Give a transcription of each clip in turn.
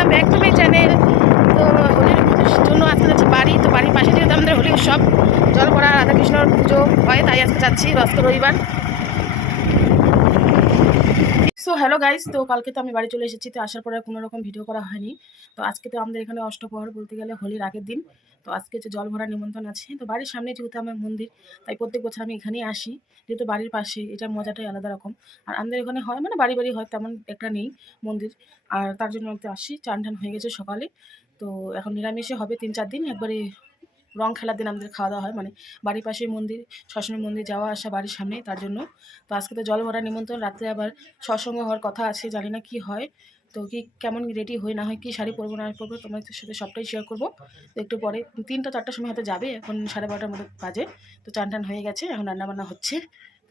Welcome back to my channel. তো হোলির জন্য আজকে যাচ্ছি বাড়ি। তো বাড়ির পাশে যেহেতু আমাদের হোলি উৎসব, জলপড়া রাধাকৃষ্ণর পুজো হয়, তাই আজকে যাচ্ছি রস্ত রবিবার। সো হ্যালো গাইস, তো কালকে তো আমি বাড়ি চলে এসেছি। তো আসার পরে কোনো রকম ভিডিও করা হয়নি। তো আজকে তো আমাদের এখানে অষ্টপ্রহর বলতে গেলে হোলির আগের দিন। তো আজকে যে জল ভরার নিমন্ত্রণ আছে, তো বাড়ির সামনে যেহেতু আমার মন্দির, তাই প্রত্যেক বছর আমি এখানেই আসি। যেহেতু বাড়ির পাশে, এটার মজাটাই আলাদা রকম। আর আমাদের এখানে হয় মানে বাড়ি বাড়ি হয়, তেমন একটা নেই মন্দির। আর তার জন্য আমি আসি। চান টান হয়ে গেছে সকালে। তো এখন নিরামিষে হবে ৩-৪ দিন। একবারে রং খেলার দিন আমাদের খাওয়া দাওয়া হয়, মানে বাড়ির পাশে মন্দির, শ্মশানের মন্দির যাওয়া আসা বাড়ির সামনেই, তার জন্য। তো আজকে তো জল ভরার নিমন্ত্রণ, রাত্রে আবার সৎসঙ্গ হওয়ার কথা আছে, জানি না কি হয়। তো কি কেমন রেডি হই না হয়, কি শাড়ি পরবো না পরবো, তোমার সাথে সবটাই শেয়ার করবো। তো একটু পরে ৩টা-৪টার সময় হয়তো যাবে, এখন 12:30টার মতো বাজে। তো চান টান হয়ে গেছে, এখন রান্নাবান্না হচ্ছে,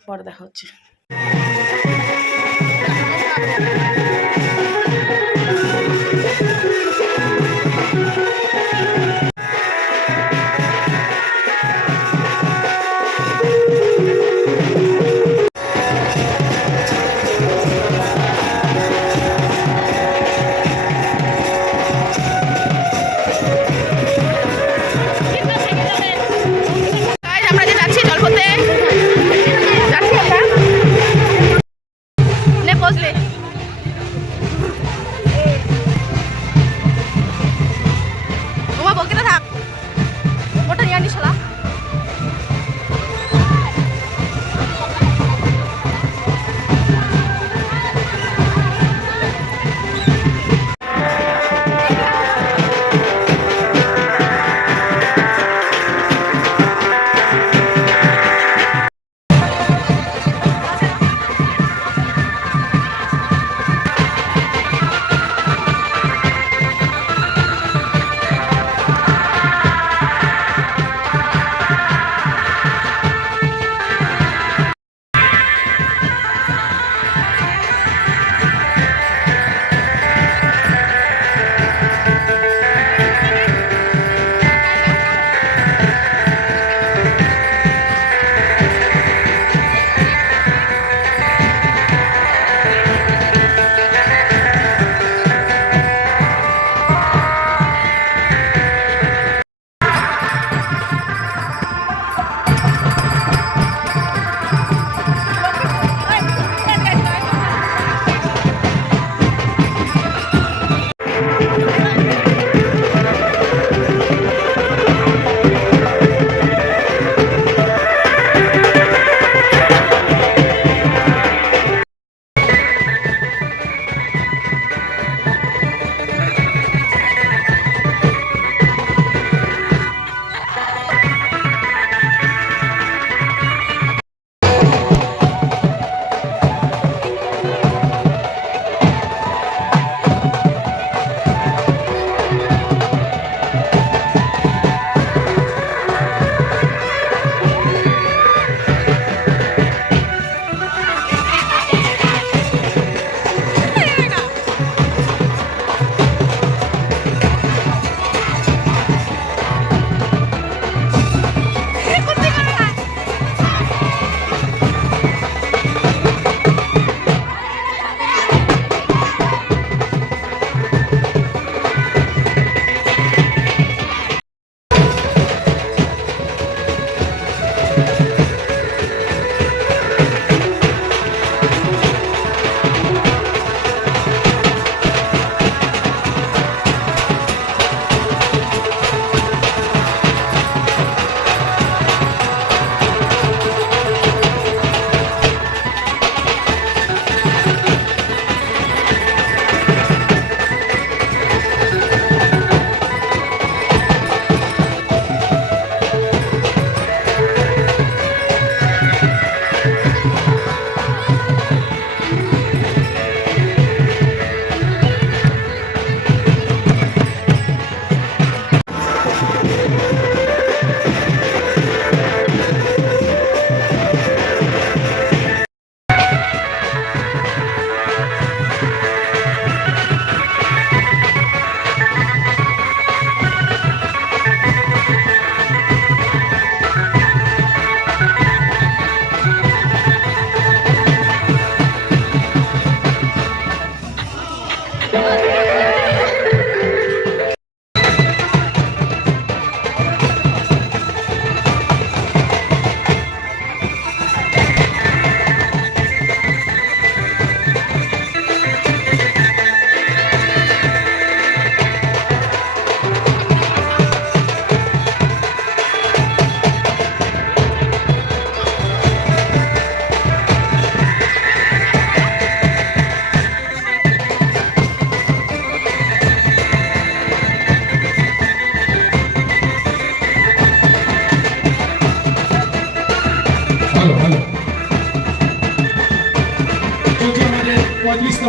পরে দেখা হচ্ছে। আমরা যে যাচ্ছি জল ভরতে, যাচ্ছি আমরা নে বসলে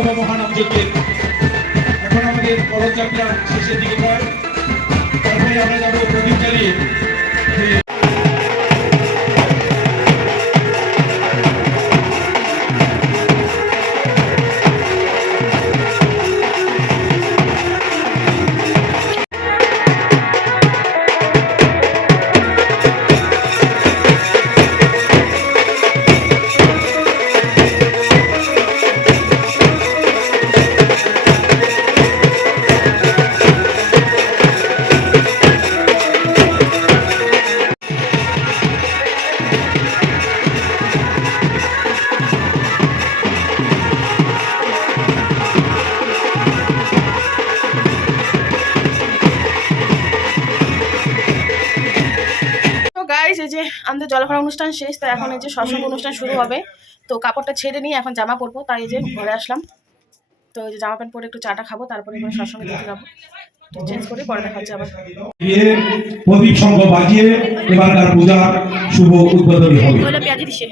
বাবা মহানাম যজ্ঞের এখন আমাদের পদযাত্রা শেষের দিকে প্রায়, তারপরে আমরা যাবো প্রদীপ জ্বালিয়ে। গাইস এই যে আমাদের জলখাবার অনুষ্ঠান শেষ, তো এখন এই যে সৎসঙ্গ অনুষ্ঠান শুরু হবে। তো কাপড়টা ছেড়ে নিয়ে এখন জামা পরবো, তাই এই যে ঘরে আসলাম। তো এই যে জামা প্যান্ট পরে একটু চাটা খাবো, তারপরে এবার সৎসঙ্গে দিতে যাবো। তো চেঞ্জ করে পরে দেখা হচ্ছে আবার। প্রদীপ সংঘ বাজিয়ে এবারকার পূজার শুভ উদ্বোধনী হবে। পেঁয়াজি দিছে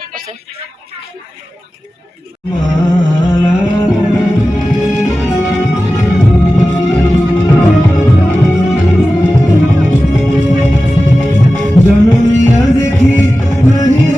जनमिया देखी नहीं